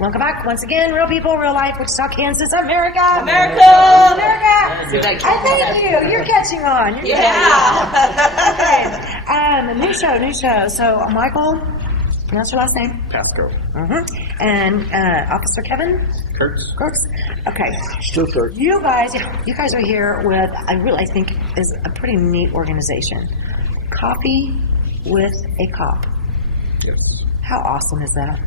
Welcome back once again, real people, real life, Wichita, Kansas, America! America! I thank you. You're catching on. You're catching on. Okay. New show. So, Michael, pronounce your last name. Pasco. And Officer Kevin? Kurtz. Okay. Still Kurt. You guys are here with, I think is a pretty neat organization. Coffee with a Cop. Yes. How awesome is that?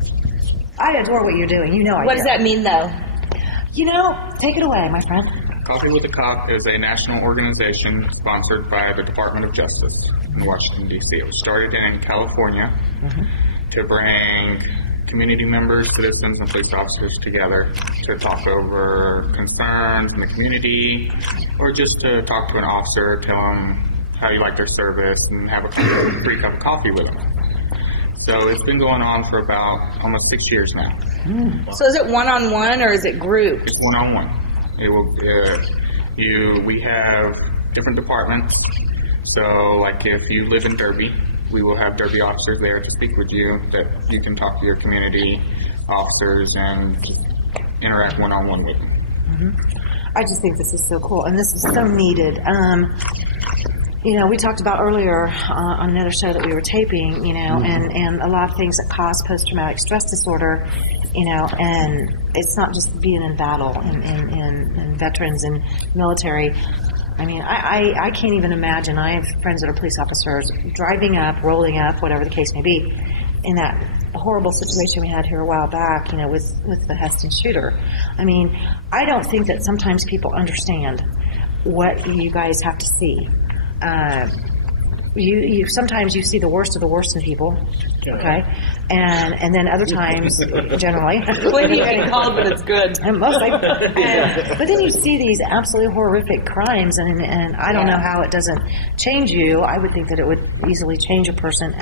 I adore what you're doing. You know I do. What does that mean, though? Take it away, my friend. Coffee with a Cop is a national organization sponsored by the Department of Justice in Washington, D.C. It was started in California to bring community members, citizens, and police officers together to talk over concerns in the community, or just to talk to an officer, tell them how you like their service, and have a free cup of coffee with them. So it's been going on for about almost 6 years now. So is it one-on-one or is it group? It's one-on-one. It will. We have different departments. So, like if you live in Derby, we will have Derby officers there to speak with you. That you can talk to your community officers and interact one-on-one with them. I just think this is so cool, and this is so needed. We talked about earlier on another show that we were taping, and a lot of things that cause post-traumatic stress disorder, and it's not just being in battle and veterans and military. I mean, I can't even imagine. I have friends that are police officers driving up, rolling up, whatever the case may be, in that horrible situation we had here a while back, with the Heston shooter. I mean, I don't think that sometimes people understand what you guys have to see. You sometimes you see the worst of the worst in people, okay, and then other times, generally, When you get called, but it's good. and mostly, but then you see these absolutely horrific crimes, and I don't know how it doesn't change you. I would think that it would easily change a person.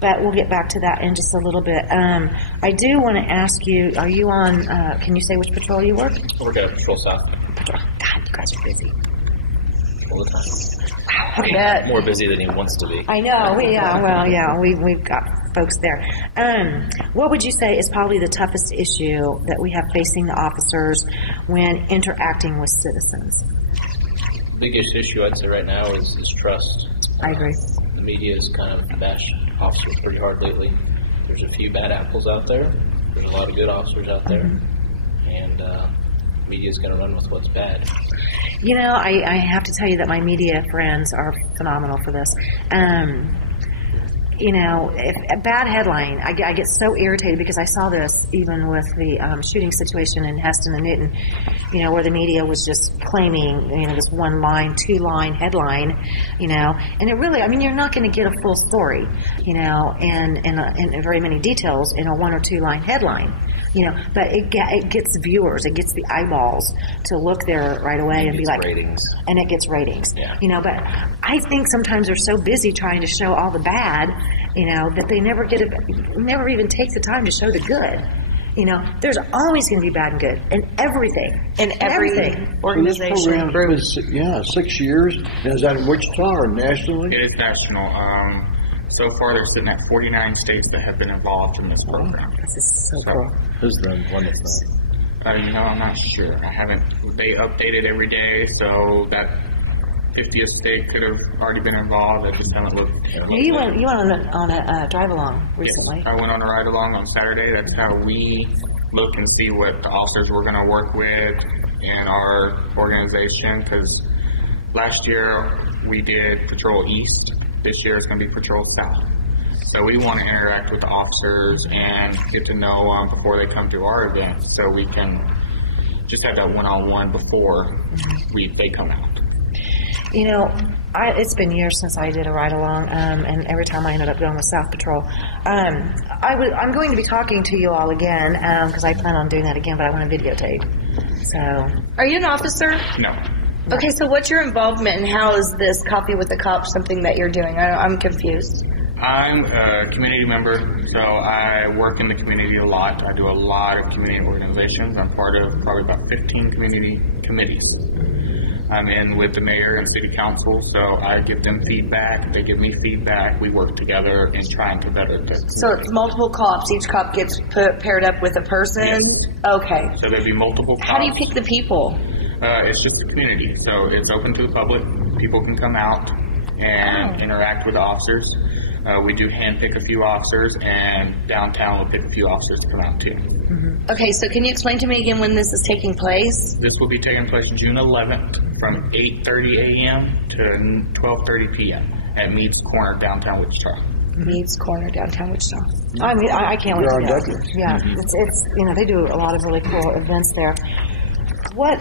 But we'll get back to that in just a little bit. I do want to ask you: are you on? Can you say which patrol you work? I work at Patrol South God, you guys are busy. all the time. Okay. More busy than he wants to be. I know. We've got folks there. What would you say is probably the toughest issue that we have facing the officers when interacting with citizens? The biggest issue I'd say right now is trust. I agree. The media has kind of bashed officers pretty hard lately. There's a few bad apples out there. There's a lot of good officers out there. And media's going to run with what's bad. I have to tell you that my media friends are phenomenal for this. If a bad headline, I get so irritated because I saw this even with the shooting situation in Heston and Newton, where the media was just claiming, this one line, 2-line headline, and it really, you're not going to get a full story, in very many details in a 1 or 2-line headline. But it gets viewers, it gets the eyeballs to look there right away and be like, ratings. And it gets ratings. Yeah. But I think sometimes they're so busy trying to show all the bad, that they never even take the time to show the good. There's always going to be bad and good in everything. In every organization. This program is 6 years. Now, is that in Wichita or nationally? It is national. So far, they're sitting at 49 states that have been involved in this program. This is so cool. Who's the one that's I'm not sure. They update it every day, so that 50th state could have already been involved. I just haven't looked. You went on a drive along recently. Yes, I went on a ride along on Saturday. That's how we look and see what the officers we're going to work with in our organization. Because last year we did Patrol East. This year it's going to be Patrol South. So we want to interact with the officers and get to know them before they come to our event, so we can just have that one-on-one before they come out. It's been years since I did a ride-along, and every time I ended up going with South Patrol. I'm going to be talking to you all again, because I plan on doing that again, but I want to videotape. So. Are you an officer? No. Okay, so what's your involvement and how is this Coffee with the Cop something that you're doing? I'm confused. I'm a community member, so I work in the community a lot. I do a lot of community organizations. I'm part of probably about 15 community committees. I'm in with the mayor and city council, so I give them feedback, they give me feedback, we work together in trying to better the So it's multiple cops. Each cop gets paired up with a person? Yes. Okay. So there'd be multiple cops. How do you pick the people? It's just the community, so it's open to the public. People can come out and interact with the officers. We do handpick a few officers, and downtown will pick a few officers to come out too. Okay, so can you explain to me again when this is taking place? This will be taking place June 11th from 8:30 a.m. to 12:30 p.m. at Meads Corner, downtown Wichita. Meads Corner, downtown Wichita. I mean, I can't wait You're to on go. Douglas. Yeah, it's they do a lot of really cool events there. What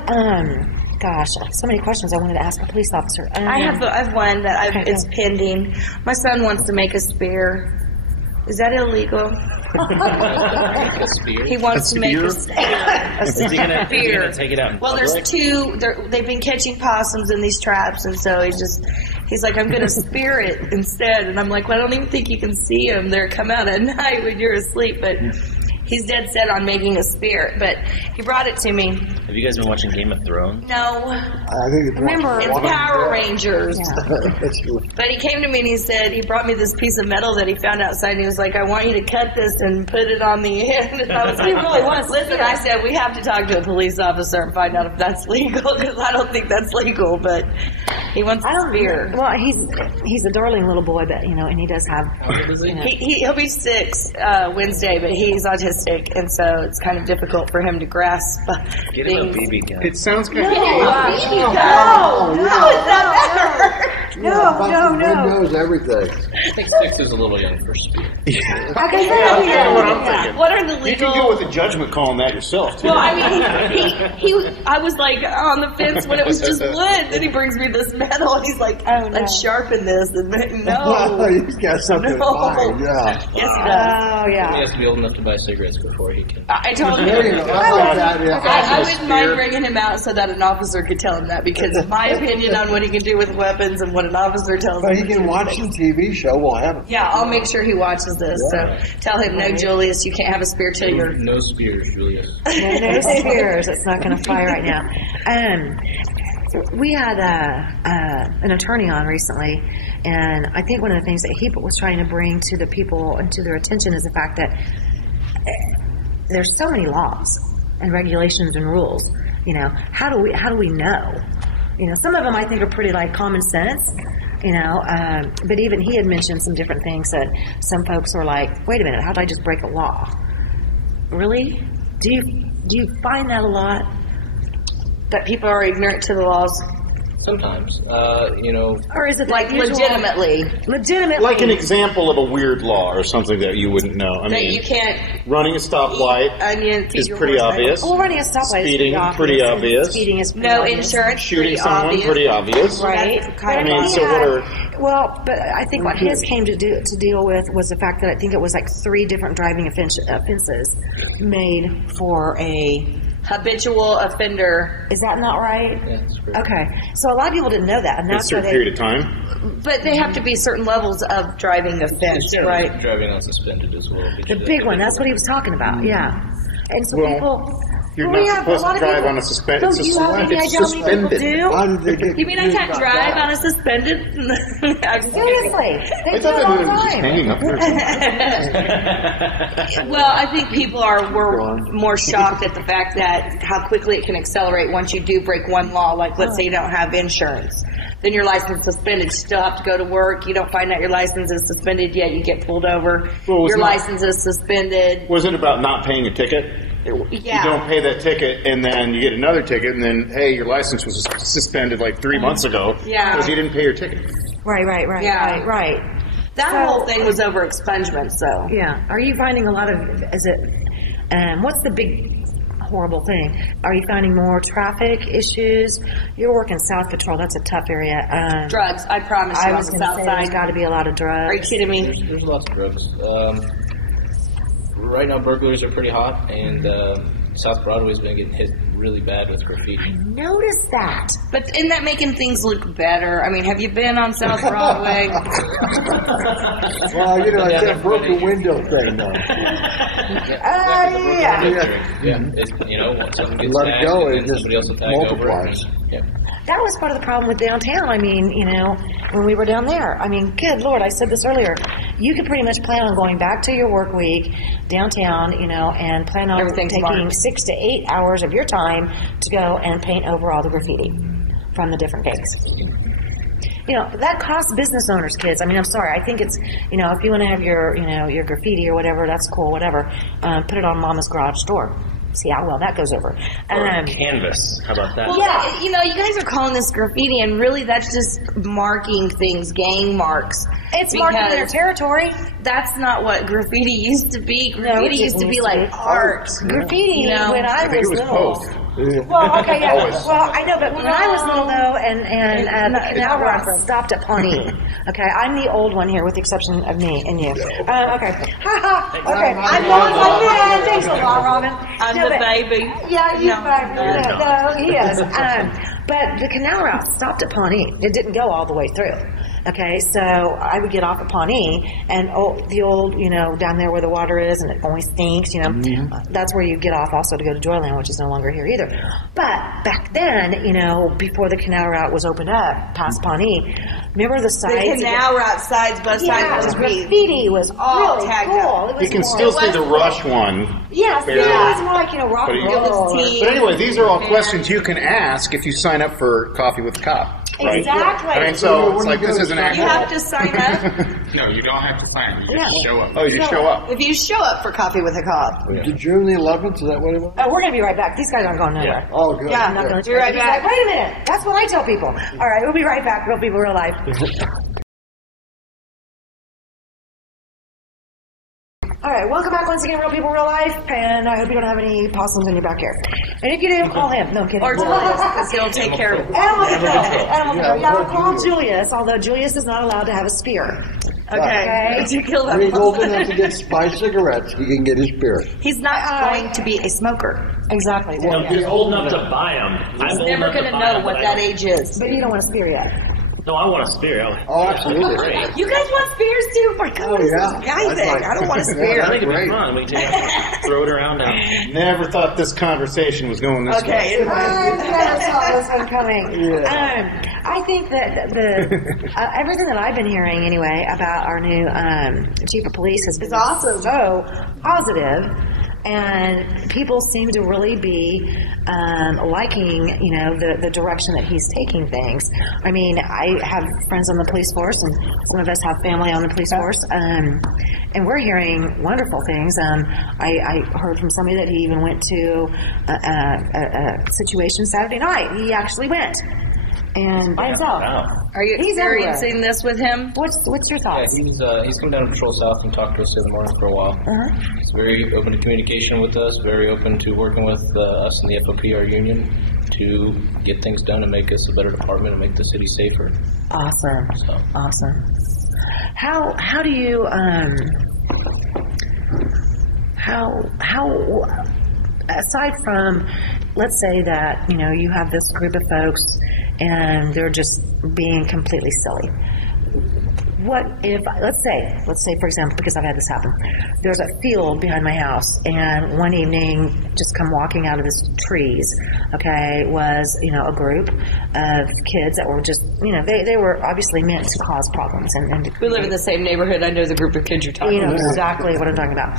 gosh, so many questions I wanted to ask a police officer. I have one that Okay, it's pending. My son wants to make a spear. Is that illegal? A spear? He wants to make a Is he gonna take it out in Well, there's public? two. They've been catching possums in these traps, and so he's like, I'm going to spear it instead. And I'm like, well, I don't even think you can see them. They come out at night when you're asleep, but he's dead set on making a spear. But he brought it to me. Have you guys been watching Game of Thrones? No, I think it's Remember- it's Power Rangers. That's true. But he came to me and he said, he brought me this piece of metal that he found outside, and he was like, I want you to cut this and put it on the end. And I was like, really wants. Listen, I said, we have to talk to a police officer and find out if that's legal, because I don't think that's legal, but he wants a spear. Well, he's a darling little boy, but and he does have. He'll be 6 Wednesday, but he's autistic, and so it's kind of difficult for him to grasp Get him a things. BB gun. It sounds kind of No. Windows, everything. I think 6 is a little young for spear. That's kind of what I'm thinking. What are the You can legal? go with a judgment call on that yourself, too. Well, I mean, I was like on the fence when it was just wood. Then he brings me this metal, and he's like, let's sharpen this. And no. He's got something No. in mind, yeah. Yes, he does. Oh He yeah. has to be old enough to buy cigarettes before he can. I told him. There you go. I like that, yeah. I wouldn't mind bringing him out so that an officer could tell him that, because my opinion on what he can do with weapons and what an officer tells But him. he can watch the TV show. We'll have him. Yeah, I'll make sure he watches this. Yeah. So tell him, no, Julius, you can't have a spear till you're. No spears, Julius. No spears. It's not going to fly right now. We had an attorney on recently, and I think one of the things that he was trying to bring to the people and to their attention is the fact that there's so many laws and regulations and rules. How do we know? Some of them I think are pretty like common sense. But even he had mentioned some different things that some folks were like, wait a minute, how did I just break a law? Really? Do you find that a lot? That people are ignorant to the laws, Sometimes, Or is it like usual? legitimately, Legitimately. Like an example of a weird law or something that you wouldn't know. I that mean, you can't running a stoplight onion to is your pretty horse. obvious. Well, running a stoplight Speeding, is pretty obvious. Speeding is pretty No obvious. insurance, Shooting pretty someone, obvious. pretty obvious. Right. I mean, so what are... Well, but I think what his came to deal with was the fact that I think it was like 3 different driving offenses made for a. Habitual offender, Is that not right? yeah, it's pretty. Okay, so a lot of people didn't know that, and In a that's why certain they. period of time. but they have to be certain levels of driving offense, Generally, right? Driving unsuspended as well. The big one. That's what he was talking about. Yeah, and so Well, people. You're Well, not yeah, but supposed a lot to of drive people- on a suspended. Don't you have any idea how many people do? How did they get You mean I confused can't about drive that? on a suspended? I'm just kidding. Seriously, they I do thought it that all dude the was just time. hanging up there. Well, I think people were more shocked at the fact that how quickly it can accelerate once you do break one law. Like, let's say you don't have insurance, then your license is suspended. You still have to go to work. You don't find out your license is suspended yet. You get pulled over. Well, Your it's not- license is suspended. Was it about not paying a ticket? You Yeah. don't pay that ticket, and then you get another ticket, and then, hey, your license was suspended like 3 months ago Yeah. because you didn't pay your ticket. Right. Yeah. Right. That So- whole thing was over expungement. So Yeah. Are you finding a lot of? Is it? What's the big horrible thing? Are you finding more traffic issues? You're working South Patrol. That's a tough area. drugs. I promise you, I on was the going to south say there's side. got to be a lot of drugs. Are you kidding me? There's lots of drugs. Right now, burglaries are pretty hot, and South Broadway's been getting hit really bad with graffiti. Notice that. But isn't that making things look better? I mean, have you been on South Broadway? Well, it's that broken window thing, though. Yeah, it's, something gets Let it tagged, go, and it then just somebody else will tag over it. multiplies. Yeah. that was part of the problem with downtown. I mean, when we were down there, I mean, good Lord, I said this earlier, you could pretty much plan on going back to your work week downtown, and plan on Everything's taking marked. 6 to 8 hours of your time to go and paint over all the graffiti from the different gigs. That costs business owners, kids. I mean, I'm sorry. I think it's, if you want to have your graffiti or whatever, that's cool, whatever. Put it on Mama's garage door. See how well that goes over. Or canvas. How about that? Well, yeah, you guys are calling this graffiti, and really that's just marking things, gang marks. It's marking their Because territory. That's not what graffiti used to be. Graffiti used to be like art. Graffiti, No. when I think was it was little. both. Well, okay, yeah. Always. Well, I know, but when I was little, though, and the canal route reference. stopped at Pawnee. Okay, I'm the old one here, with the exception of me and you. Okay. Ha ha. Okay, I'm going like that. Thanks a lot, Robin. I'm No, the but- baby. Yeah, you No, no, he is. But the canal route stopped at Pawnee. It didn't go all the way through. Okay, so I would get off at Pawnee, and the old, down there where the water is, and it always stinks, that's where you get off also to go to Joyland, which is no longer here either. But back then, before the canal route was opened up past Pawnee, remember the The sides? canal route sides, bus Yeah, sides, the graffiti was all really tagged cool. up. It was You can more- still see the Rush one. Yes, barely. yeah, it was more like, rock But and it- roll. But anyway, these are all questions you can ask if you sign up for Coffee with the Cop. Right? Exactly. I mean, so it's like this is an You actual. have to sign up. No, you don't have to plan. You just show up. Oh, you just show up. If you show up for Coffee with a Cop. June the 11th, is that what it was? We're going to be right back. These guys aren't going nowhere. Oh, good. Yeah, I'm not going to Be right He's back. like, wait a minute. That's what I tell people. All right, we'll be right back. Real people, real life. All right, welcome back once again, Real People, Real Life, and I hope you don't have any possums in your backyard. And if you do, call him. No, I'm kidding. Or Julius, because he'll take care of it. Animal control. Animal control. Yeah, I'll call Julius, although Julius is not allowed to have a spear. Okay. Did you kill When he's that old possum? enough to get spice cigarettes, he can get his beer. He's not going to be a smoker. Exactly. Well, Yeah. he's old enough to buy them. He's never going to know what that age is. But you don't want a spear yet. No, I want a spear. Oh, absolutely. You guys want spears too? For Oh, yeah. guy That's thing. like- I don't want a I spear. think it'd be Great. fun. We can throw it around now. Never thought this conversation was going this way. Okay. I never saw this one coming. Yeah. I think that everything that I've been hearing anyway about our new chief of police has been awesome. so positive, and people seem to really be liking, the direction that he's taking things. I mean, I have friends on the police force, and some of us have family on the police force, and we're hearing wonderful things. I heard from somebody that he even went to a situation Saturday night. He actually went. And by himself. Wow. Are you He's experiencing this with him? What's your Yeah, thoughts? he's come down to Patrol South and talked to us in the morning for a while. He's very open to communication with us, very open to working with us and the FOP, our union, to get things done and make us a better department and make the city safer. Awesome. So. Awesome. How do you how aside from, let's say that you have this group of folks and they're just being completely silly. What if, let's say for example, because I've had this happen, there's a field behind my house, and one evening, just come walking out of the trees, was, a group of kids that were just, they were obviously meant to cause problems. And We live in the same neighborhood. I know the group of kids you're talking you know about. exactly what I'm talking about.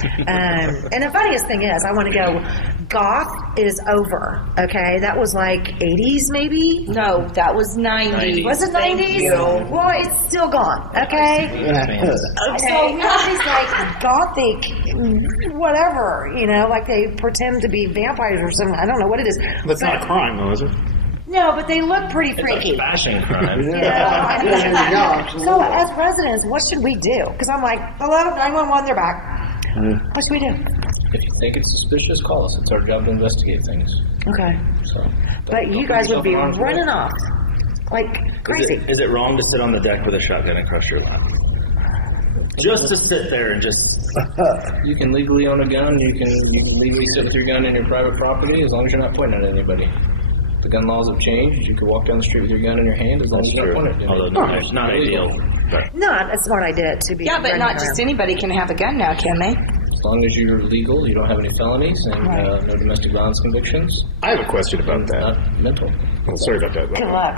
And the funniest thing is, I want to go, goth is over, okay? That was like 80s maybe? No, that was 90s. Was it Thank 90s? you. Well, it's still gone, okay? So we have these like gothic, whatever, like they pretend to be vampires or something. I don't know what it is. That's not a crime, though, is it? No, but they look pretty It's freaky. a fashion crime. Yeah, absolutely. So as residents, what should we do? Because I'm like, hello, 911, they're back. What should we do? If you think it's suspicious, call us. It's our job to investigate things. Okay. So, But you guys would be running off like crazy. Is it wrong to sit on the deck with a shotgun and crush your lap? Just to sit there and just... You can legally own a gun. You can legally sit with your gun in your private property as long as you're not pointing at anybody. The gun laws have changed. You can walk down the street with your gun in your hand as long as you're not pointing at Although anybody. it's not ideal. But Not a smart idea to be. Yeah, but running not just around. anybody can have a gun now, can they? As long as you're legal, you don't have any felonies, and no domestic violence convictions. I have a question about that. Not mental. Oh, sorry about that. Good luck.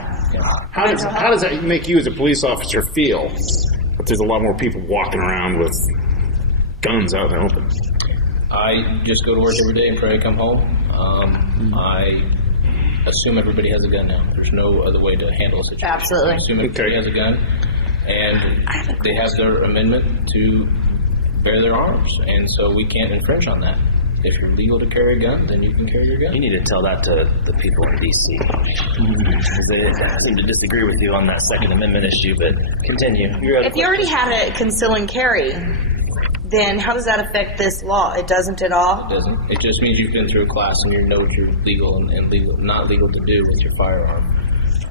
How does that make you as a police officer feel that there's a lot more people walking around with guns out in the open? I just go to work every day and pray I come home. I assume everybody has a gun now. There's no other way to handle a situation. Absolutely. I assume everybody has a gun, and they have their amendment to bear their arms, and so we can't infringe on that. If you're legal to carry a gun, then you can carry your gun. You need to tell that to the people in D.C. They seem to disagree with you on that Second Amendment issue, but continue. If you already had a conceal and carry, then how does that affect this law? It doesn't at all? It doesn't. It just means you've been through a class and you know what you're legal and not legal to do with your firearm.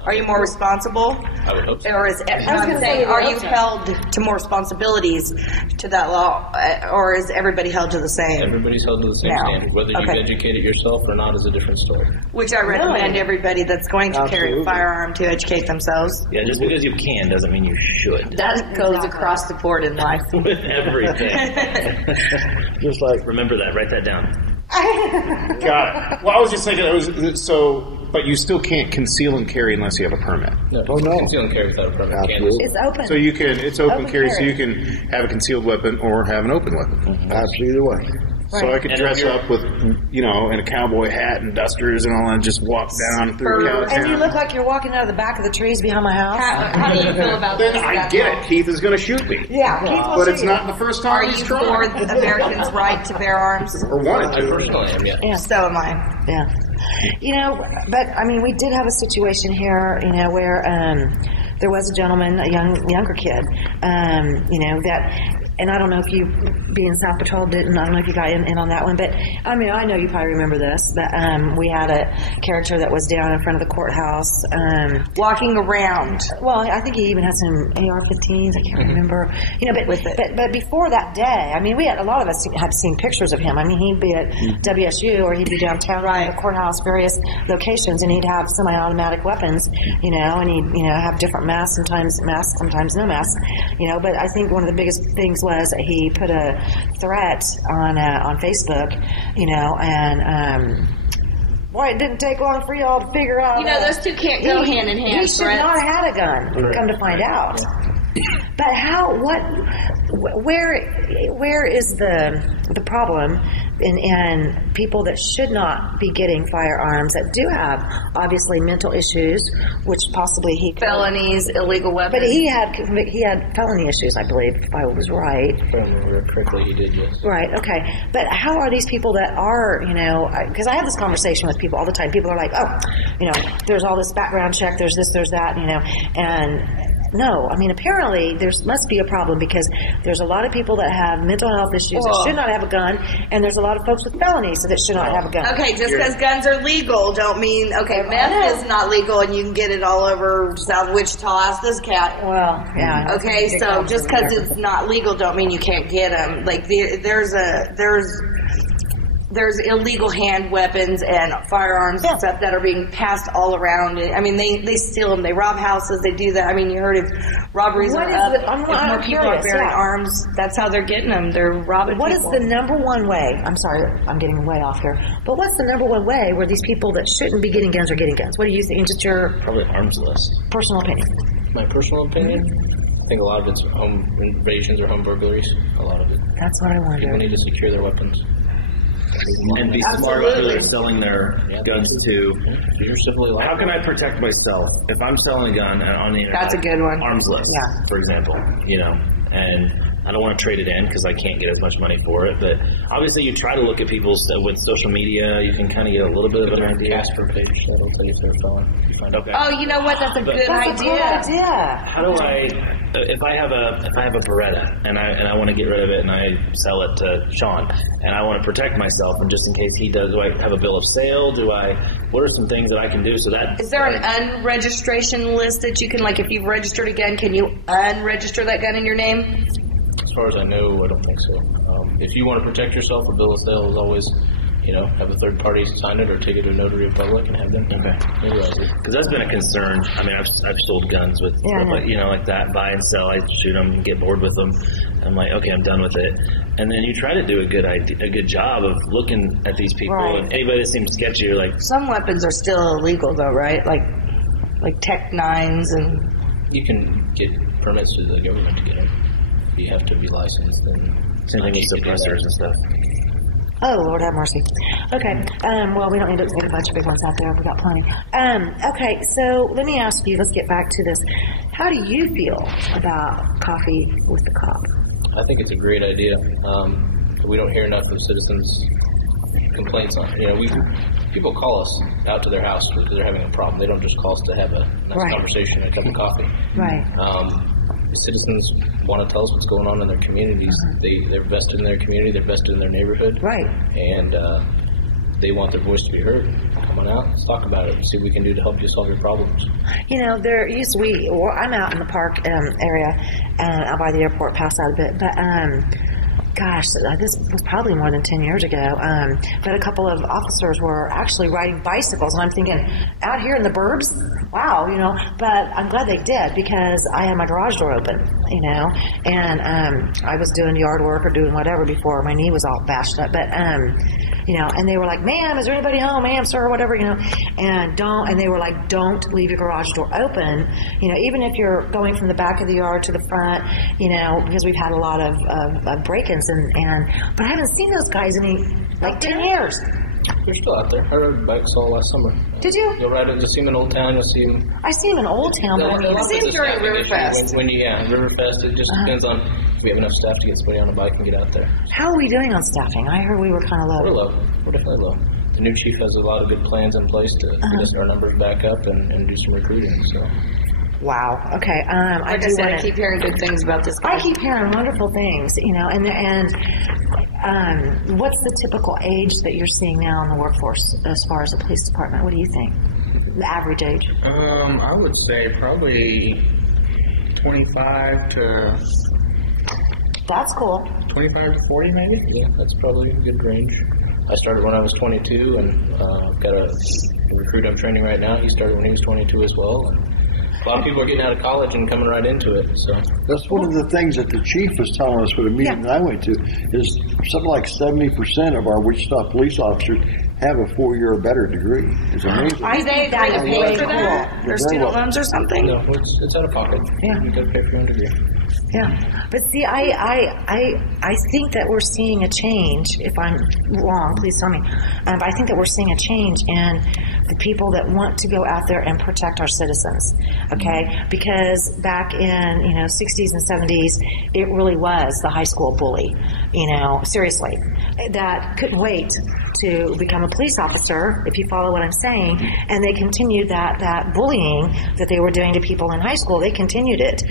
Are you more responsible? I would hope so. Or is I'm saying, are you held to more responsibilities to that law, or is everybody held to the same? Everybody's held to the same standard. Whether you've educated yourself or not is a different story. Which I recommend everybody that's going to carry a firearm to educate themselves. Yeah, just because you can doesn't mean you should. That goes across the board in life. With everything. Just like, Remember that. Write that down. Got it. Well, I was just thinking, but you still can't conceal and carry unless you have a permit. No, Oh, no. you don't carry without a permit. Absolutely. It's open. So it's open Open carry, so carry. you can have a concealed weapon or have an open weapon. absolutely the way. So I could And dress if you're- up with, in a cowboy hat and dusters and all, and just walk down through Spurs. And you town. look like you're walking out of the back of the trees behind my house. How do you feel about Then this? I get it. Keith is going to shoot me. Yeah, Keith will But shoot it's you. not the first time Are you he's for tried. the Americans' right to bear arms? Or wanted I to. personally am, yeah. So am I. Yeah. But I mean, we did have a situation here, where there was a gentleman, a younger kid, that, and I don't know if you, being South Patrol, I don't know if you got in on that one, but I mean, I know you probably remember this, but we had a character that was down in front of the courthouse, Walking around. well, I think he even had some AR-15s. I can't remember. But before that day, I mean, a lot of us have seen pictures of him. I mean, he'd be at WSU or he'd be downtown, at the courthouse, various locations, and he'd have semi-automatic weapons, and he'd have different masks, sometimes no masks, But I think one of the biggest things was he put a threat on Facebook, and. Boy, it didn't take long for y'all to figure out. Those two can't go hand in hand. He should not have had a gun. Come to find out. But where is the problem in people that should not be getting firearms that do have obviously mental issues, which possibly he could. Felonies, illegal weapons. But he had felony issues, I believe, if I was right. If I remember correctly, he did, yes. Right, okay. But how are these people that are, because I have this conversation with people all the time. People are like, there's all this background check, there's this, there's that, and no, I mean, apparently there must be a problem because there's a lot of people that have mental health issues that should not have a gun, and there's a lot of folks with felonies that should not have a gun. Okay, just because guns are legal don't mean, meth is not legal and you can get it all over South Wichita. Ask this cat. Well, yeah. Okay, so just because it's not legal don't mean you can't get them. Like, there's illegal hand weapons and firearms and stuff that are being passed all around. I mean, they steal them. They rob houses. They do that. I mean, you heard of robberies What are is up. the- I'm If more people curious, are bearing yeah. arms, that's how they're getting them. They're robbing What is people. the number one way? I'm sorry, I'm getting way off here. But what's the number one way where these people that shouldn't be getting guns are getting guns? What do you think? Just your Probably arms list. personal opinion. My personal opinion, I think a lot of it's home invasions or home burglaries. A lot of it. That's what I People wondered. need to secure their weapons. And be smart about who they're selling their guns to. You're civilly liable. How can I protect myself if I'm selling a gun on the internet? That's a good one. Arms list, Yeah. for example, and I don't want to trade it in because I can't get as much money for it. But obviously, you try to look at people's with social media. You can kind of get a little bit of an idea. Casper page, so it'll tell you if they're a felon. Okay. Oh, you know what? That's a good That's a good idea. idea. How do I, if I have a Beretta and I want to get rid of it and I sell it to Sean and I want to protect myself and just in case he does, do I have a bill of sale? What are some things that I can do so that? Is there an unregistration list that you can, like, if you've registered a gun, can you unregister that gun in your name? As far as I know, I don't think so. If you want to protect yourself, a bill of sale is always have a third party sign it or take it to a notary public and have them notarize it. Because that's been a concern. I mean, I've sold guns with stuff like that, buy and sell. I shoot them, get bored with them. I'm like, okay, I'm done with it. And then you try to do a good job of looking at these people, and anybody that seems sketchy, you're like. Some weapons are still illegal, though, right? Like Tech 9s and. You can get permits to the government to get them. You have to be licensed. And same thing with suppressors and stuff. Oh, Lord have mercy. Okay. Well, we don't need to take a bunch of big ones out there. We've got plenty. Okay, so let me ask you, let's get back to this. How do you feel about coffee with the cop? I think it's a great idea. We don't hear enough of citizens' complaints on it. People call us out to their house because they're having a problem. They don't just call us to have a nice conversation, a cup of coffee. Right. Citizens want to tell us what's going on in their communities. They're vested in their community. They're vested in their neighborhood. Right. And they want their voice to be heard. Come on out. Let's talk about it. See what we can do to help you solve your problems. There used to be. Well, I'm out in the park area, out by the airport, past out a bit, but. Gosh, this was probably more than 10 years ago. But a couple of officers were actually riding bicycles, and I'm thinking, out here in the burbs? Wow, But I'm glad they did because I had my garage door open, and I was doing yard work or doing whatever before my knee was all bashed up. But and they were like, "Ma'am, is there anybody home? Ma'am, sir, whatever, And they were like, "Don't leave your garage door open, even if you're going from the back of the yard to the front, because we've had a lot of break-ins." But I haven't seen those guys in 10 years. They're still out there. I rode bikes all last summer. Did you? You'll see them in Old Town. You'll see them. I see them in Old Town. I see them during Riverfest. Riverfest. It just depends on if we have enough staff to get somebody on a bike and get out there. How are we doing on staffing? I heard we were kind of low. We're low. We're definitely low. The new chief has a lot of good plans in place to get us our numbers back up and do some recruiting. So. Wow. Okay. I keep hearing good things about this guy. I keep hearing wonderful things, and what's the typical age that you're seeing now in the workforce as far as the police department? What do you think? The average age? I would say probably 25 to... That's cool. 25 to 40 maybe? Yeah, that's probably a good range. I started when I was 22, and got a recruit I'm training right now. He started when he was 22 as well. And a lot of people are getting out of college and coming right into it. So that's one of the things that the chief was telling us with a meeting that I went to is something like 70% of our Wichita police officers have a 4-year or better degree. It's amazing. I think that you pay for that? Their student loans or something? No, it's out of pocket. Yeah. You got to pay for your own degree. Yeah, but see, I think that we're seeing a change. If I'm wrong, please tell me. But I think that we're seeing a change in the people that want to go out there and protect our citizens. Okay, because back in 60s and 70s, it really was the high school bully. Seriously, that couldn't wait to become a police officer, if you follow what I'm saying, and they continued that bullying that they were doing to people in high school. They continued it,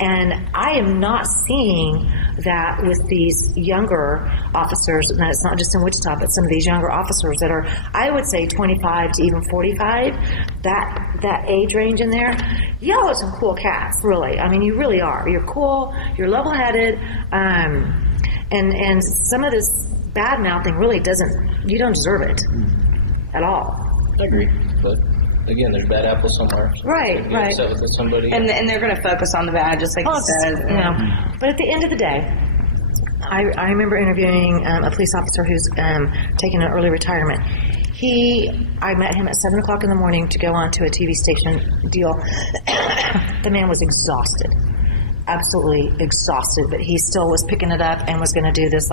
and I am not seeing that with these younger officers, and it's not just in Wichita, but some of these younger officers that are, I would say, 25 to even 45, that age range in there. Y'all are some cool cats, really. I mean, you really are. You're cool, you're level-headed, and some of this bad mouthing really you don't deserve it at all. I agree, but again, there's bad apples somewhere. So right. Upset with somebody. And they're going to focus on the bad, just like you said. But at the end of the day, I remember interviewing a police officer who's taking an early retirement. I met him at 7 o'clock in the morning to go on to a TV station deal. The man was exhausted. Absolutely exhausted, but he still was picking it up and was going to do this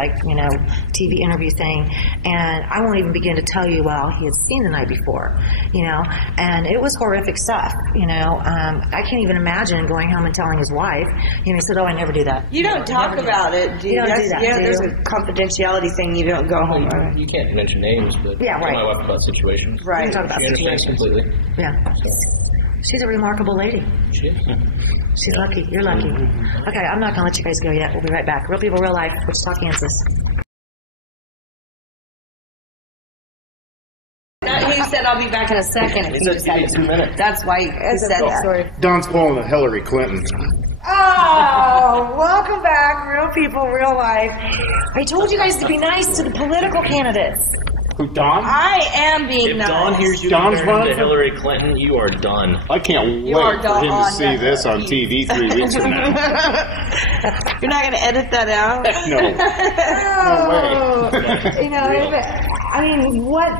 TV interview thing. And I won't even begin to tell you he had seen the night before, and it was horrific stuff. I can't even imagine going home and telling his wife. He said, "Oh, I never do that." You don't talk about it, do you? You don't do that. Yeah, there's a confidentiality thing. You don't go home. You can't mention names, but yeah, right. My wife about situations. Right. You talk about she understands completely. Yeah. So. She's a remarkable lady. She is. She's lucky. You're lucky. Okay, I'm not going to let you guys go yet. We'll be right back. Real People, Real Life, Wichita, Kansas. He said, "I'll be back in a second." He said 2 minutes. That's why he said that. Don's pulling the Hillary Clinton. Oh, welcome back, Real People, Real Life. I told you guys to be nice to the political candidates. Who, Don? I am being If nice. Don hears you Don's comparing running to for- Hillary Clinton, you are done. I can't You are wait for him to Don. see this on TV 3 weeks from now. You're not going to edit that out? No. You know, I mean, what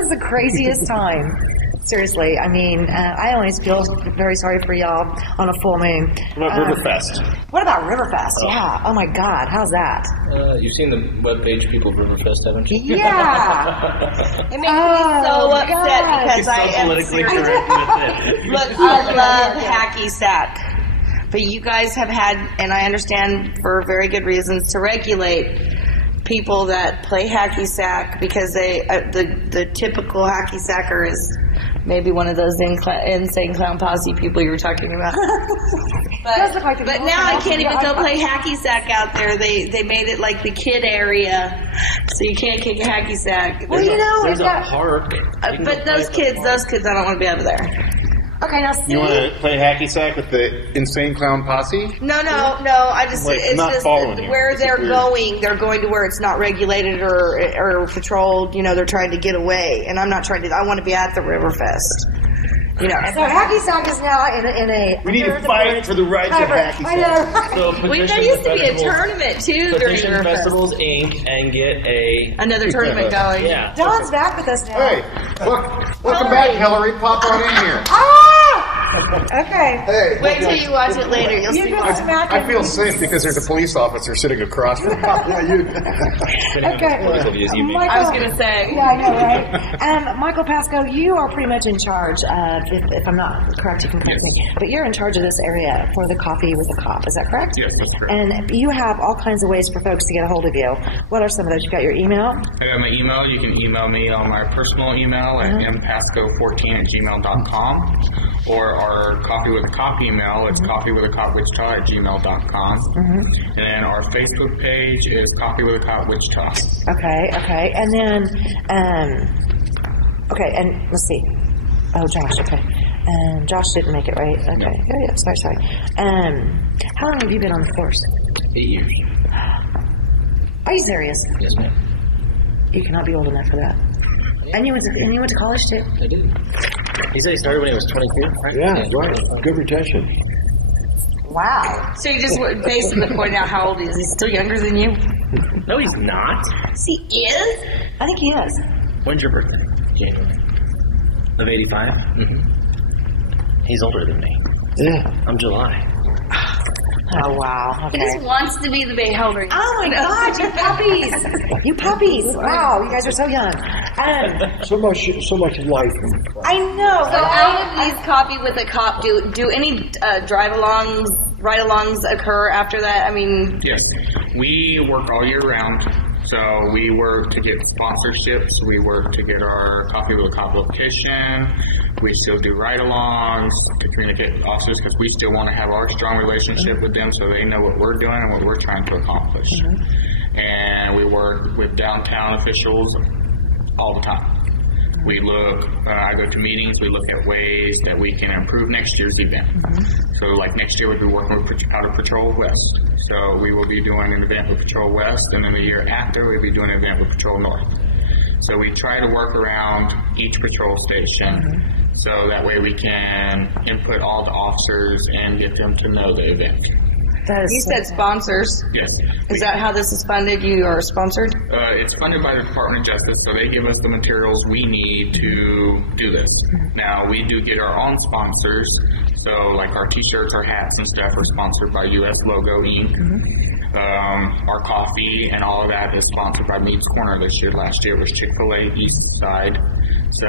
is the craziest time? Seriously, I mean, I always feel very sorry for y'all on a full moon. What about Riverfest? What about Riverfest? Yeah. Oh my God, how's that? You've seen the webpage People of Riverfest, haven't you? Yeah. It makes me so upset because I am Politically serious. correct with it. Look, I love hacky sack. But you guys have had, and I understand for very good reasons, to regulate people that play hacky sack because the typical hacky sacker is maybe one of those insane clown posse people you were talking about. Does look like But now I can't even go play hacky sack out there. They made it like the kid area, so you can't kick a hacky sack. Well, you know, There's we've a got. park. But those kids, I don't want to be out of there. Okay, now see. You want to play hacky sack with the insane clown posse? No. I just Like, it's not just following you. where It's they're weird. going. They're going to where it's not regulated or patrolled. You know, they're trying to get away, and I'm not trying to. I want to be at the Riverfest. You know, So hacky sack is now in a. We need to fight for the rights of hacky I sack. know. So there petition used to be a festivals- tournament too during Petition Riverfest. Festivals Inc. and get a Another tournament going. yeah. Don's back with us now. Hey, welcome back, Hillary. Pop on in here. Ah! Okay. Hey. Wait till you watch it later. You'll You see. just smack I him. feel safe because there's a police officer sitting across from me. Okay. Political views you mean. I was gonna say. Yeah, I know, right? Michael Pasco, you are pretty much in charge of, if I'm not correct, you can correct me, but you're in charge of this area for the Coffee with the Cop, is that correct? Yes, that's correct. And you have all kinds of ways for folks to get a hold of you. What are some of those? You've got your email? I got my email. You can email me on my personal email at mpasco14@gmail.com, or our Coffee with a Cop email. It's coffeewithacopwichita@gmail.com. And then our Facebook page is Coffee with a Cop Wichita. Okay. And then, okay, and let's see. Oh, Josh, okay. Josh didn't make it, right? Okay. No. Yeah, sorry. How long have you been on the force? 8 years. Are you serious? Yes, ma'am. You cannot be old enough for that. And you went to college too? I did. He said he started when he was 22, right? Yeah, that's right. Good retention. Wow. So you just basically pointed out how old he is. He's still younger than you. No, he's not. He is. I think he is. When's your birthday? January. Of 85? Mm-hmm. He's older than me. Yeah. I'm July. Oh, wow. He Okay. just wants to be the big elder. Oh my God, you puppies! You puppies! Wow, you guys are so young. So much life. I know. So out of these Coffee with a Cop, do any drive-alongs, ride-alongs occur after that? I mean, Yes, we work all year round. So we work to get sponsorships. We work to get our Coffee with a Cop location. We still do ride-alongs to communicate with officers because we still want to have our strong relationship with them so they know what we're doing and what we're trying to accomplish. And we work with downtown officials all the time. We look, I go to meetings, we look at ways that we can improve next year's event. So like next year we'll be working with out of Patrol West. So we will be doing an event with Patrol West, and then the year after we'll be doing an event with Patrol North. So we try to work around each patrol station so that way we can input all the officers and get them to know the event. you said sponsors. Yes. Is that how this is funded? You are sponsored? It's funded by the Department of Justice, so they give us the materials we need to do this. Now, we do get our own sponsors, so like our t-shirts, our hats and stuff are sponsored by US Logo Inc. Our coffee and all of that is sponsored by Meats Corner this year. Last year it was Chick-fil-A East Side. So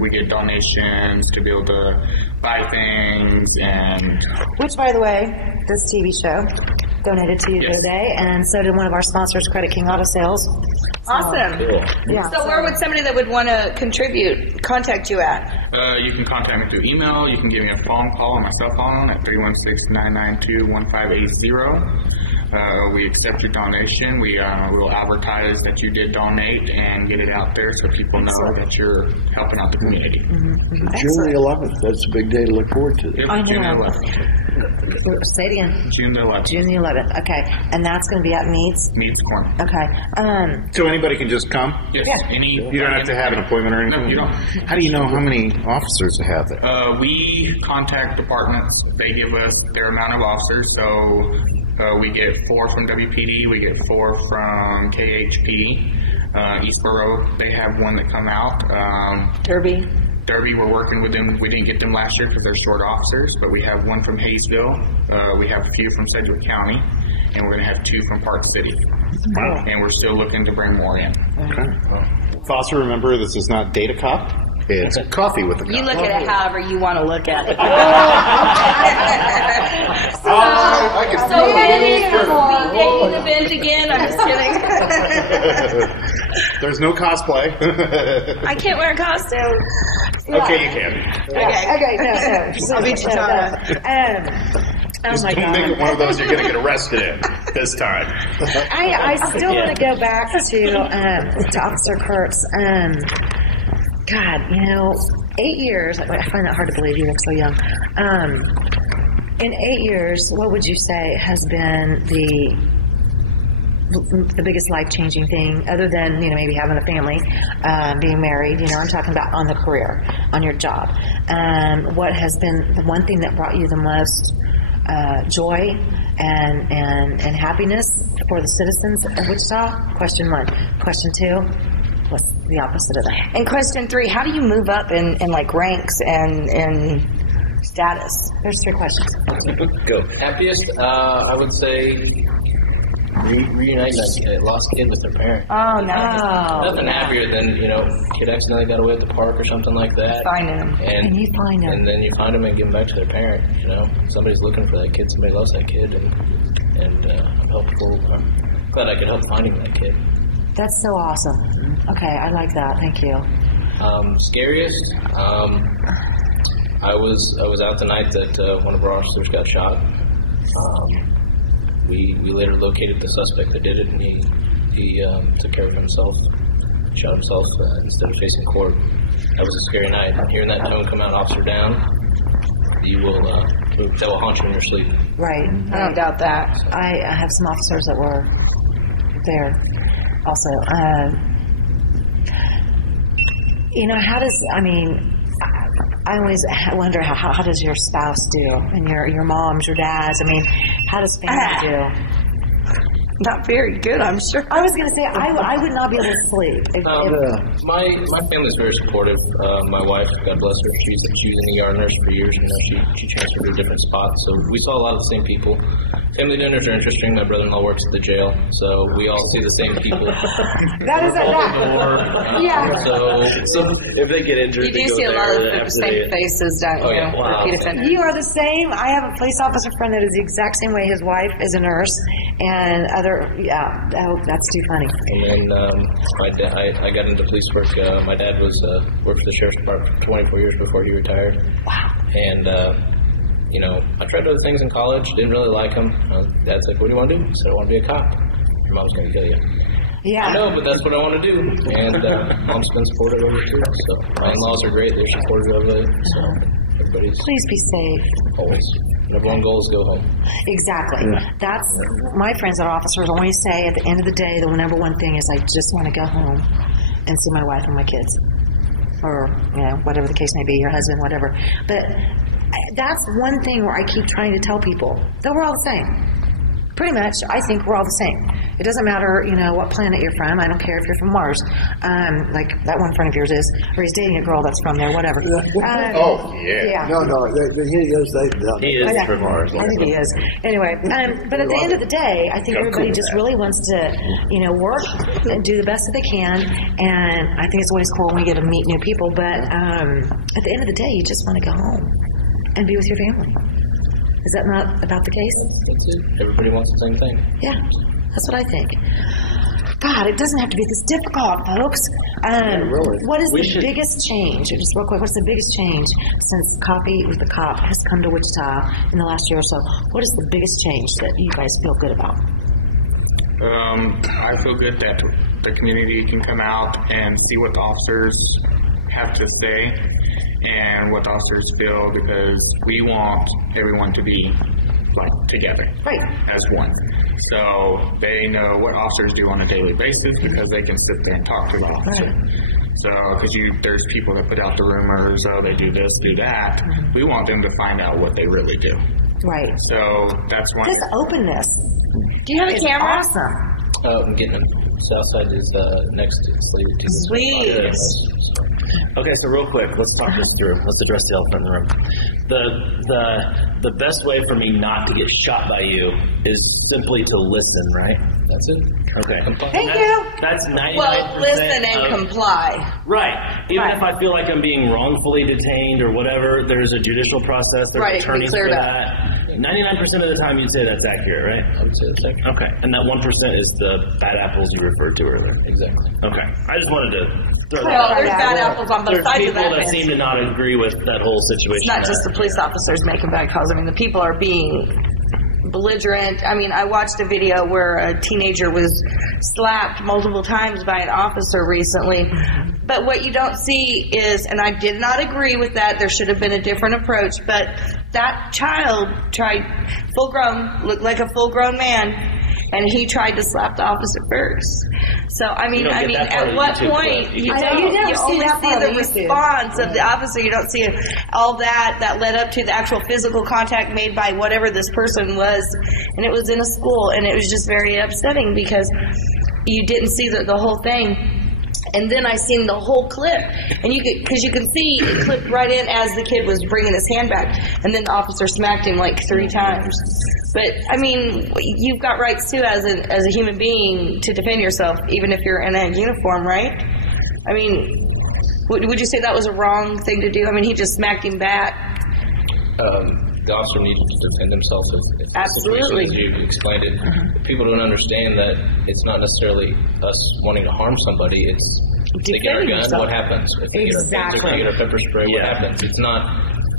we get donations to be able to buy things and... Which, by the way, this TV show donated to you the Yes. other day, and so did one of our sponsors, Credit King Auto Sales. Awesome. Cool. Yeah. So where would somebody that would want to contribute contact you at? you can contact me through email. You can give me a phone call on my cell phone at 316-992-1580. We accept your donation. We will advertise that you did donate and get it out there so people know that you're helping out the community. June the 11th. That's a big day to look forward to. Yep, I June the know. 11th. Say it again. June the 11th. June the 11th. Okay. And that's going to be at Meads? Meads Corner. Okay. So anybody can just come? Yes. You don't have to have an appointment or anything? No, you don't. How do you know how many officers to have there? We contact departments. They give us their amount of officers. So we get 4 from WPD. We get 4 from KHP. Eastboro, they have one that come out. Derby. Derby, we're working with them. We didn't get them last year because they're short officers, but we have one from Hayesville. We have a few from Sedgwick County, and we're going to have 2 from Park City. Wow. And we're still looking to bring more in. Okay. Foster, remember, this is not Data Cop. It's Coffee with a Cop. You look at it however you want to look at it. I can So maybe a speed dating event again. I'm just kidding. There's no cosplay. I can't wear a costume. Okay, you can. Okay, no. I'll beat you to Oh Just my don't make God. it one of those you're going to get arrested in this time. I still want to go back to Officer Kurtz. God, 8 years, I find that hard to believe you look so young. In 8 years, what would you say has been the biggest life-changing thing, other than, maybe having a family, being married, I'm talking about on the career, on your job. What has been the one thing that brought you the most joy and happiness for the citizens of Wichita? Question 1. Question 2. What's the opposite of that? And question 3, how do you move up in like ranks and in status? There's 3 questions. Go. Happiest, I would say reuniting a lost kid with their parent. Oh, no. Nothing happier than, kid accidentally got away at the park or something like that. Finding him. And you find him. And then you find him and give him back to their parent. Somebody's looking for that kid. Somebody loves that kid. And I'm helpful. I'm glad I could help finding that kid. That's so awesome. Okay, I like that. Thank you. Scariest, I was out the night that one of our officers got shot. We later located the suspect that did it, and he took care of himself, shot himself instead of facing court. That was a scary night. And hearing that tone come out, officer down, that will haunt you in your sleep. Right. I don't doubt that. I have some officers that were there also. I always wonder how does your spouse do, and your moms, your dads. How does family do? Not very good, I'm sure. I was going to say I would not be able to sleep. My family's very supportive. My wife, God bless her, she's an ER nurse for years. She transferred to a different spot, so we saw a lot of the same people. Family dinners are interesting. My brother-in-law works at the jail, so we all see the same people. That is yeah. So If they get injured, You do they go see a lot there of the same faces, don't you? yeah. Wow. Repeat offenders. You are the same. I have a police officer friend that is the exact same way. His wife is a nurse, and that's too funny. And then my dad, I got into police work. My dad worked for the sheriff's department for 24 years before he retired. Wow. And I tried other things in college. Didn't really like them. Dad's like, "What do you want to do?" I said, "I want to be a cop." Your mom's going to kill you. Yeah. I know, but that's what I want to do. And mom's been supportive of it too. So my in-laws are great. They're supportive of it. So everybody's Please be safe. always. Number one goal is go home. Exactly. That's my friends that are officers always say at the end of the day, the number one thing is I just want to go home and see my wife and my kids, or whatever the case may be, your husband, whatever. But that's one thing where I keep trying to tell people that we're all the same. Pretty much, I think we're all the same. It doesn't matter, what planet you're from. I don't care if you're from Mars, like that one friend of yours is, or he's dating a girl that's from there, whatever. Yeah. No, he is. He is from Mars. I think he is. Anyway, but at the end of the day, I think everybody just really wants to, work and do the best that they can. And I think it's always cool when we get to meet new people. But at the end of the day, you just want to go home and be with your family. Is that not about the case? Everybody wants the same thing. Yeah, that's what I think. God, it doesn't have to be this difficult, folks. Really. What is the biggest change? Just real quick, what's the biggest change since Coffee with the Cop has come to Wichita in the last year or so? What is the biggest change that you guys feel good about? I feel good that the community can come out and see what the officers have to say and what the officers feel, because we want everyone to be like together, Right. as one. So they know what officers do on a daily basis, because they can sit there and talk to the officer. So, because there's people that put out the rumors, oh, they do this, do that. We want them to find out what they really do. Right. So that's one. This openness Do you have a is camera? awesome. I'm getting them. Southside is next. It's slated to. Sweet. Okay, so real quick, let's talk this through. Let's address the elephant in the room. The best way for me not to get shot by you is simply to listen, right? That's it. Okay. Thank you. That's 99%. Well, listen and of- comply. Right. Even if I feel like I'm being wrongfully detained or whatever, there's a judicial process. There's Right, it can be attorneys cleared for up. that. 99% of the time you'd say that's accurate, right? I would say that's accurate. Okay. And that 1% is the bad apples you referred to earlier. Exactly. Okay. I just wanted to throw that Well, out. there's bad apples on both There's sides of people that. that seem to not agree with that whole situation. It's not just the police officers making bad calls. I mean, the people are being belligerent. I mean, I watched a video where a teenager was slapped multiple times by an officer recently. But what you don't see is, and I did not agree with that, there should have been a different approach, but that child tried, full grown, looked like a full grown man, and he tried to slap the officer first. So, I mean, You don't get that part at of what YouTube point clip. you I know, don't, you never you see only that see part the on YouTube. response of the officer. You don't see all that led up to the actual physical contact made by whatever this person was, and it was in a school, and it was just very upsetting because you didn't see the whole thing. And then I seen the whole clip, and because you can see it clipped right in as the kid was bringing his hand back, and then the officer smacked him like 3 times. But I mean, you've got rights too as a human being to defend yourself, even if you're in a uniform, right? I mean, would you say that was a wrong thing to do? I mean, he just smacked him back. The officer needed to defend himself. If Absolutely. As you explained it, people don't understand that it's not necessarily us wanting to harm somebody. It's if they get our Defending gun, yourself. what happens? If they get our phaser, if they get our pepper spray, what Yeah. happens? It's not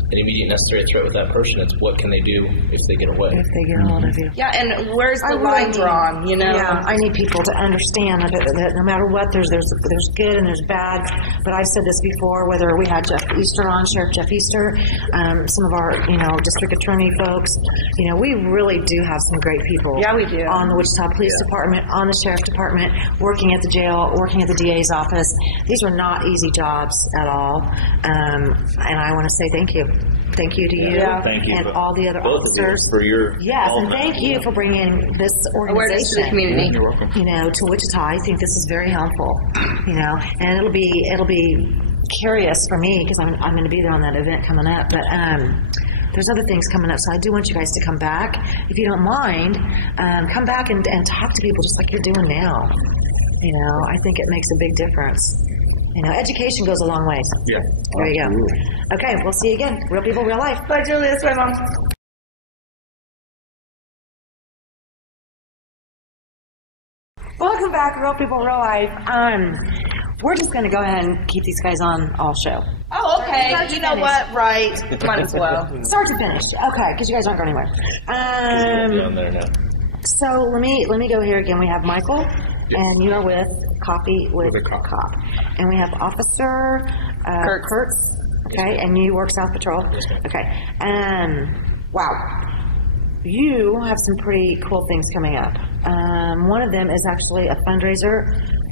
an immediate necessary threat with that person. It's what can they do if they get away. If they get a hold of you. Yeah, and where's the I line really drawn? You know? Yeah, I need people to understand that no matter what, there's good and there's bad. But I've said this before, whether we had Jeff Easter on, Sheriff Jeff Easter, some of our, district attorney folks, we really do have some great people. Yeah, we do. On the Wichita Police Department, on the Sheriff's Department, working at the jail, working at the DA's office. These are not easy jobs at all. And I want to say thank you. Thank you to you Yeah. Thank you and for- all the other both of you officers. for your Yes, and involvement. thank you for bringing this Awareness to the organization, community. You're welcome. to Wichita. I think this is very helpful, and it'll be curious for me because I'm going to be there on that event coming up. But there's other things coming up, so I do want you guys to come back, if you don't mind. Come back and talk to people just like you're doing now. I think it makes a big difference. Education goes a long way. Yeah. There you go. Okay, we'll see you again. Real people, real life. Bye, Julia. That's my mom. Welcome back, Real People, Real Life. We're just going to go ahead and keep these guys on all show. Oh, okay. Start to You know finish. what? Right. Might as well. Start to finish. Okay, because you guys aren't going anywhere. Be on there now. So let me go here again. We have Michael, and you are with Coffee with With a Cop. And we have Officer Kurtz. Okay, and you work South Patrol. Okay. Wow. You have some pretty cool things coming up. One of them is actually a fundraiser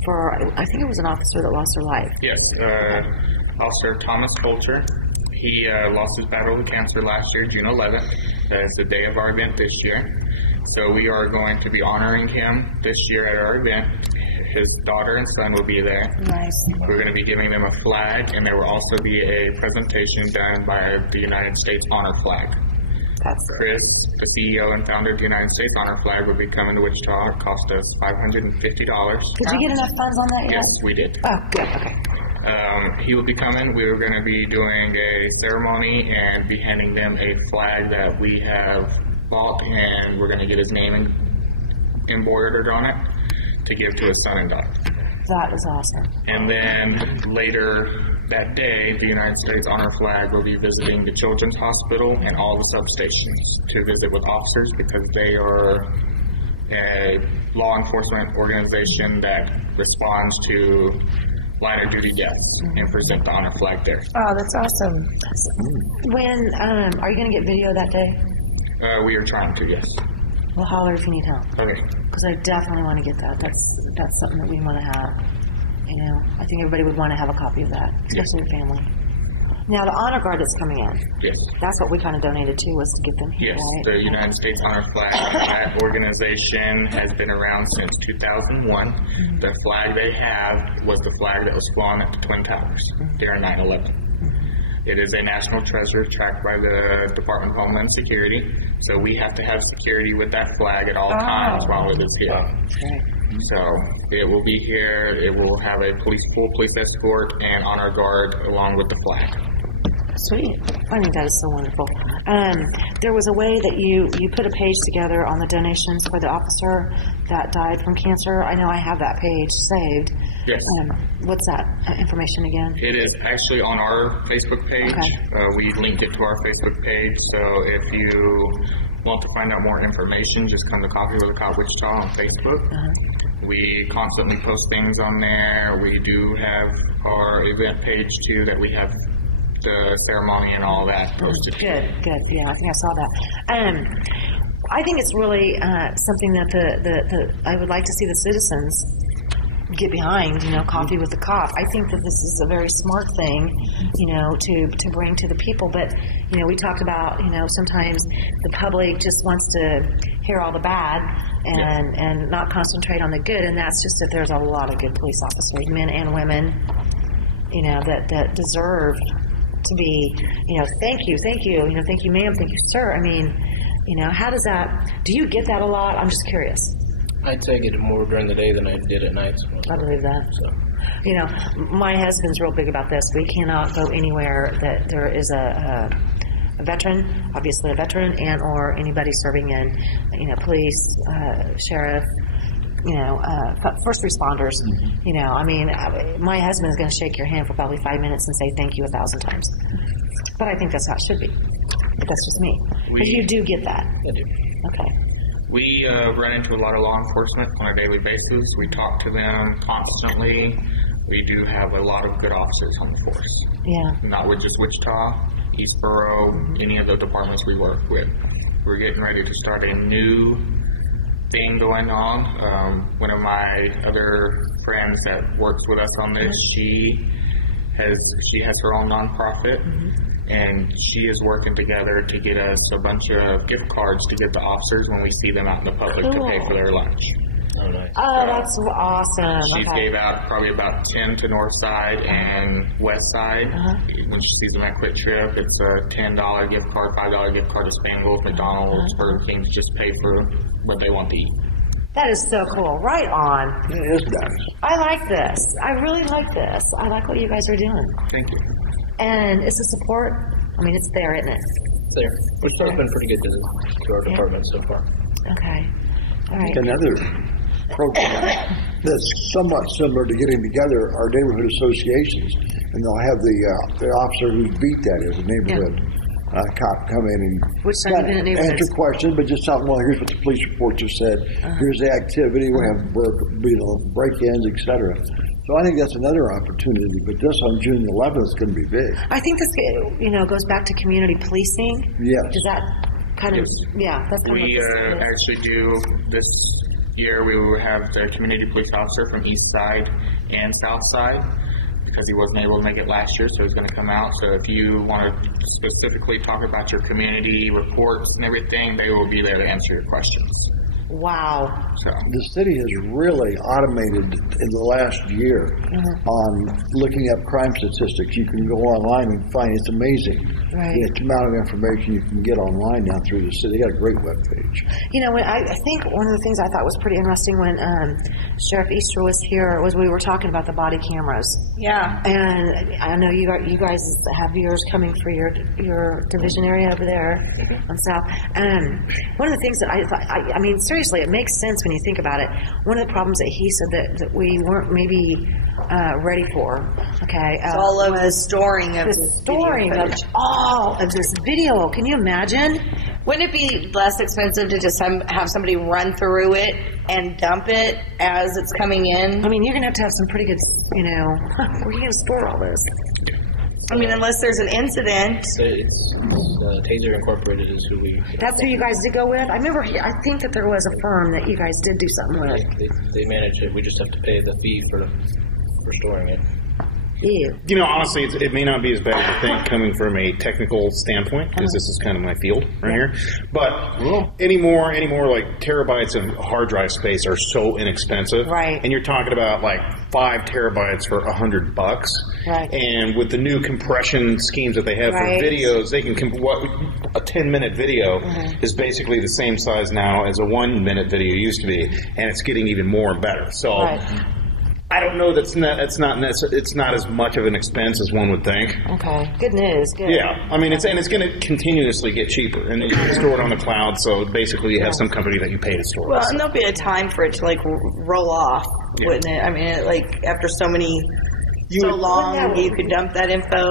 for, I think it was an officer that lost their life. Yes. Officer Thomas Fulcher. He lost his battle with cancer last year, June 11th. That is the day of our event this year. So we are going to be honoring him this year at our event. His daughter and son will be there. Nice. We're going to be giving them a flag, and there will also be a presentation done by the United States Honor Flag. That's Chris, the CEO and founder of the United States Honor Flag, will be coming to Wichita. It cost us $550. Did you get enough funds on that yet? Yes, we did. Oh, good. Okay. He will be coming. We are going to be doing a ceremony and be handing them a flag that we have bought, and we're going to get his name embroidered on it to give to his son and daughter. That is awesome. And then later that day, the United States Honor Flag will be visiting the Children's Hospital and all the substations to visit with officers because they are a law enforcement organization that responds to line of duty deaths and present the honor flag there. Oh, that's awesome. When are you going to get video that day? We are trying to, yes. Well, holler if you need help. Okay. Because I definitely want to get that. That's something that we want to have. You know, I think everybody would want to have a copy of that, especially your family. Now, the honor guard that's coming in. Yes. That's what we kind of donated to, was to get them here, Yes, right? the United States Honor Flag. That organization has been around since 2001. The flag they have was the flag that was flown at the Twin Towers during 9/11. It is a national treasure tracked by the Department of Homeland Security, so we have to have security with that flag at all times while it is here. Right. So it will be here. It will have a full police escort and honor guard along with the flag. Sweet. I think that is so wonderful. There was a way that you put a page together on the donations for the officer that died from cancer. I know I have that page saved. Yes. What's that information again? It is actually on our Facebook page. Okay. We linked it to our Facebook page, so if you want to find out more information, just come to Coffee with a Cop Wichita on Facebook. We constantly post things on there. We do have our event page too, that we have the ceremony and all that posted. Good. Yeah, I think I saw that. I think it's really something that the I would like to see the citizens get behind. You know, Coffee with the Cop. I think that this is a very smart thing, you know, to bring to the people. But you know, we talk about, you know, sometimes the public just wants to hear all the bad and not concentrate on the good. And that's just that there's a lot of good police officers, men and women, you know, that deserve to be, you know, thank you, you know, thank you, ma'am, thank you, sir. I mean, you know, how does that, do you get that a lot? I'm just curious. I'd say I get it more during the day than I did at night. I believe that. So. You know, my husband's real big about this. We cannot go anywhere that there is a veteran, obviously a veteran, and or anybody serving in, you know, police, sheriff, you know, first responders. You know, I mean, my husband is going to shake your hand for probably 5 minutes and say thank you 1,000 times. But I think that's how it should be. But that's just me. But you do get that. I do. Okay. We run into a lot of law enforcement on a daily basis. We talk to them constantly. We do have a lot of good officers on the force. Yeah. Not with just Wichita, Eastboro, any of the departments we work with. We're getting ready to start a new thing going on. One of my other friends that works with us on this, she has her own nonprofit, and she is working together to get us a bunch of gift cards to give the officers when we see them out in the public to pay for their lunch. Oh, nice. Oh, that's awesome. She gave out probably about 10 to North Side and West Side. When she sees them at Quick Trip, it's a $10 gift card, $5 gift card to Spangles, McDonald's, Burger King, to just pay for what they want to eat. That is so cool. Right on. It is nice. I like this. I really like this. I like what you guys are doing. Thank you. And is the support, I mean, it's there, isn't it? There. Wichita's been pretty good to our department so far. Okay. All right. Another program that's somewhat similar to getting together are neighborhood associations, and they'll have the officer who's beat that is a neighborhood cop come in and Which independent neighborhoods? answer questions, but just something like, here's what the police reports have said, here's the activity, we have break-ins, etc. So I think that's another opportunity, but this on June 11th is going to be big. I think this, you know, goes back to community policing. Yes. Does that kind of, that's kind We of what this is. actually do this year. We will have the community police officer from East Side and South Side, because he wasn't able to make it last year, so he's going to come out. So if you want to specifically talk about your community reports and everything, they will be there to answer your questions. Wow. So The city has really automated in the last year on looking up crime statistics. You can go online and find, it's amazing Right. the amount of information you can get online now through the city. They got a great webpage. You know, I think one of the things I thought was pretty interesting when Sheriff Easter was here was we were talking about the body cameras. Yeah. And I know you guys have yours coming for your division area over there on South. And one of the things that I thought, I mean, seriously, it makes sense when you think about it. One of the problems that he said that we weren't maybe ready for, okay? It's all of the storing of the storing of all of this video. Can you imagine Wouldn't it be less expensive to just have somebody run through it and dump it as it's coming in? I mean, you're going to have some pretty good, where are you going to store all this? I mean, unless there's an incident. Taser Incorporated is who we... That's who you guys did go with? I remember, I think that there was a firm that you guys did do something with. They manage it. We just have to pay the fee for storing it. Ew. Honestly, it may not be as bad as you think coming from a technical standpoint, because this is kind of my field right here. But any more like terabytes of hard drive space are so inexpensive. Right. And you're talking about like 5 terabytes for $100. Right. And with the new compression schemes that they have for videos, they can a 10-minute video is basically the same size now as a 1-minute video used to be, and it's getting even more and better. So. Right. I don't know. It's not as much of an expense as one would think. Okay, good news. Good. Yeah, I mean, it's going to continuously get cheaper, and you can store it on the cloud. So basically, you have some company that you pay to store it. Well, and there'll be a time for it to like roll off, wouldn't it? I mean, like after so long, you could dump that info.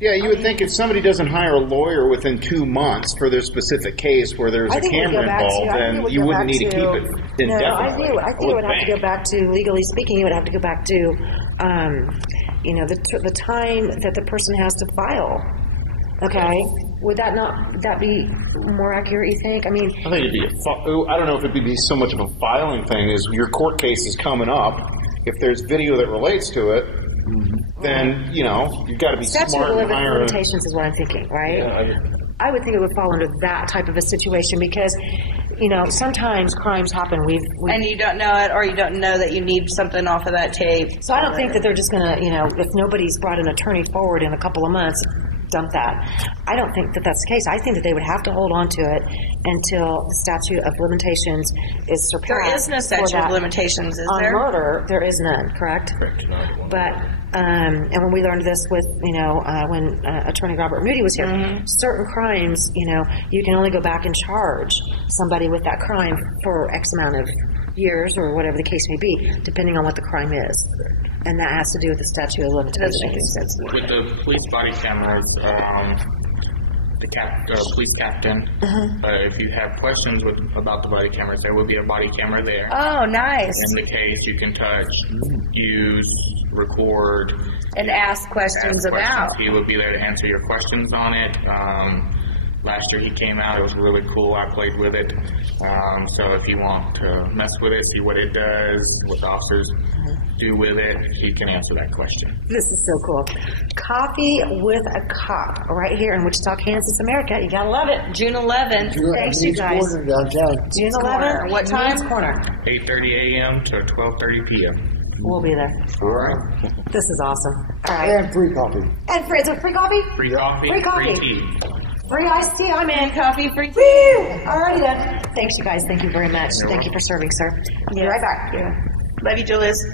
Yeah, you would think if somebody doesn't hire a lawyer within 2 months for their specific case where there's a camera involved, then you wouldn't need to keep it indefinitely. I think it would have to go back to, legally speaking, it would have to go back to, the time that the person has to file. Okay, would that be more accurate? You think? I mean, I think it'd be I don't know if it'd be so much of a filing thing as your court case is coming up. If there's video that relates to it, then you've got to be smart and hire. Limitations is what I'm thinking, right? Yeah, I would think it would fall under that type of a situation because, sometimes crimes happen. And you don't know it, or you don't know that you need something off of that tape. So I don't think that they're just going to, if nobody's brought an attorney forward in a couple of months, dump that. I don't think that that's the case. I think that they would have to hold on to it until the statute of limitations is surpassed. There is no statute of limitations, is there? On murder, there is none, correct? Correct. But, and when we learned this with, when Attorney Robert Moody was here, certain crimes, you can only go back and charge somebody with that crime for X amount of years or whatever the case may be, depending on what the crime is. And that has to do with the statute of limitations. With the police body cameras, the police captain, if you have questions about the body cameras, there will be a body camera there. Oh, nice. In the case, you can touch, use, record, and ask questions about. He will be there to answer your questions on it. Last year he came out. It was really cool. I played with it. So if you want to mess with it, see what it does, what the officers do with it, he can answer that question. This is so cool. Coffee with a Cop right here in Wichita, Kansas, America. You gotta love it. June 11th. Thanks, you guys. Downtown. June 11th. What time? Means Corner. 8:30 a.m. to 12:30 p.m. We'll be there. All right. This is awesome. All right. And free coffee. And free coffee? Free coffee. Free coffee. Free tea. Free iced tea. I'm in. Coffee, free tea. Woo! Alrighty then. Thanks, you guys. Thank you very much. Thank you for serving, sir. Be right back. Love you, Julius.